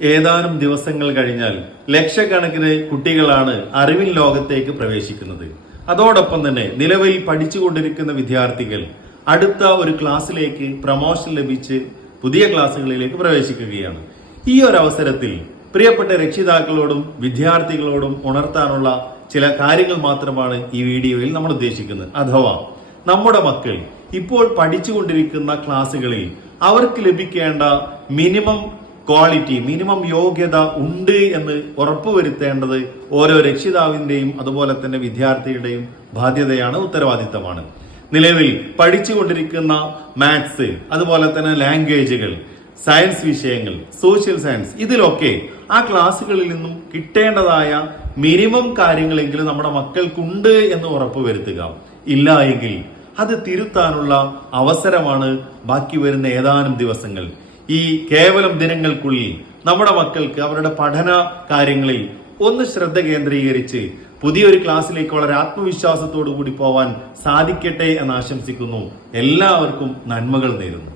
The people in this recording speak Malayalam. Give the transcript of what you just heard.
ഏതാനും ദിവസങ്ങൾ കഴിഞ്ഞാൽ ലക്ഷക്കണക്കിന് കുട്ടികളാണ് അറിവിൻ ലോകത്തേക്ക് പ്രവേശിക്കുന്നത്. അതോടൊപ്പം തന്നെ നിലവിൽ പഠിച്ചുകൊണ്ടിരിക്കുന്ന വിദ്യാർത്ഥികൾ അടുത്ത ഒരു ക്ലാസ്സിലേക്ക് പ്രമോഷൻ ലഭിച്ച് പുതിയ ക്ലാസ്സുകളിലേക്ക് പ്രവേശിക്കുകയാണ്. ഈ ഒരു അവസരത്തിൽ പ്രിയപ്പെട്ട രക്ഷിതാക്കളോടും വിദ്യാർത്ഥികളോടും ഉണർത്താനുള്ള ചില കാര്യങ്ങൾ മാത്രമാണ് ഈ വീഡിയോയിൽ നമ്മൾ ഉദ്ദേശിക്കുന്നത്. അഥവാ നമ്മുടെ മക്കൾ ഇപ്പോൾ പഠിച്ചുകൊണ്ടിരിക്കുന്ന ക്ലാസ്സുകളിൽ അവർക്ക് ലഭിക്കേണ്ട മിനിമം ക്വാളിറ്റി, മിനിമം യോഗ്യത ഉണ്ട് എന്ന് ഉറപ്പുവരുത്തേണ്ടത് ഓരോ രക്ഷിതാവിന്റെയും അതുപോലെ തന്നെ വിദ്യാർത്ഥിയുടെയും ബാധ്യതയാണ്, ഉത്തരവാദിത്തമാണ്. നിലവിൽ പഠിച്ചുകൊണ്ടിരിക്കുന്ന മാത്സ്, അതുപോലെ തന്നെ ലാംഗ്വേജുകൾ, സയൻസ് വിഷയങ്ങൾ, സോഷ്യൽ സയൻസ്, ഇതിലൊക്കെ ആ ക്ലാസ്സുകളിൽ നിന്നും കിട്ടേണ്ടതായ മിനിമം കാര്യങ്ങളെങ്കിലും നമ്മുടെ മക്കൾക്കുണ്ട് എന്ന് ഉറപ്പുവരുത്തുക. ഇല്ല എങ്കിൽ അത് തിരുത്താനുള്ള അവസരമാണ് ബാക്കി വരുന്ന ഏതാനും ദിവസങ്ങൾ. ഈ കേവലം ദിനങ്ങൾക്കുള്ളിൽ നമ്മുടെ മക്കൾക്ക് അവരുടെ പഠന കാര്യങ്ങളിൽ ഒന്ന് ശ്രദ്ധ കേന്ദ്രീകരിച്ച് പുതിയൊരു ക്ലാസ്സിലേക്ക് വളരെ ആത്മവിശ്വാസത്തോടു കൂടി പോവാൻ സാധിക്കട്ടെ എന്ന് ആശംസിക്കുന്നു. എല്ലാവർക്കും നന്മകൾ നേരുന്നു.